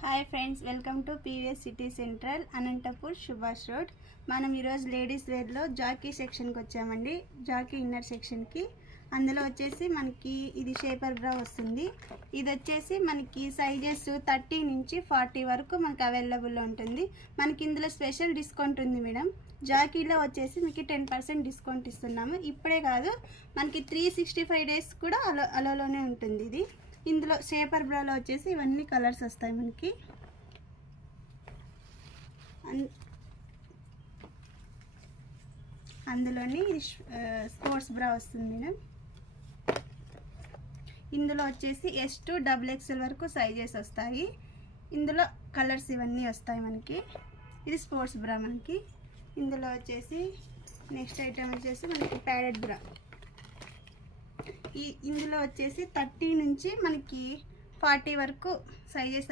Hi friends, welcome to PVS city central Anantapur Subhash road. మనం ఈరోజు ladies వేర్లో Jackie సెక్షన్కి వచ్చామండి. జాకీ ఇన్నర్ సెక్షన్కి. అందులో వచ్చేసి మనకి ఇది షేపర్ బ్రా వస్తుంది. ఇది వచ్చేసి మనకి సైజెస్ 30 నుంచి 40 వరకు మనకి అవైలబుల్లో ఉంటుంది. మనకి ఇందులో స్పెషల్ డిస్కౌంట్ ఉంది మేడం. జాకీలో వచ్చేసి మీకు 10% డిస్కౌంట్ ఇస్తున్నాము. ఇప్పుడే కాదు, మనకి 365 డేస్ కూడా అలోలోనే ఉంటుంది ఇది. ఇందులో షేపర్ బ్రాలో వచ్చేసి ఇవన్నీ కలర్స్ వస్తాయి మనకి. అందులోని స్పోర్ట్స్ బ్రా వస్తుంది మేడం. ఇందులో వచ్చేసి S to XXL వరకు సైజెస్ వస్తాయి. ఇందులో కలర్స్ ఇవన్నీ వస్తాయి మనకి. ఇది స్పోర్ట్స్ బ్రా మనకి. ఇందులో వచ్చేసి నెక్స్ట్ ఐటమ్ వచ్చేసి మనకి ప్యాడెడ్ బ్రా. ఇందులో వచ్చేసి 30 నుంచి మనకి 40 వరకు సైజెస్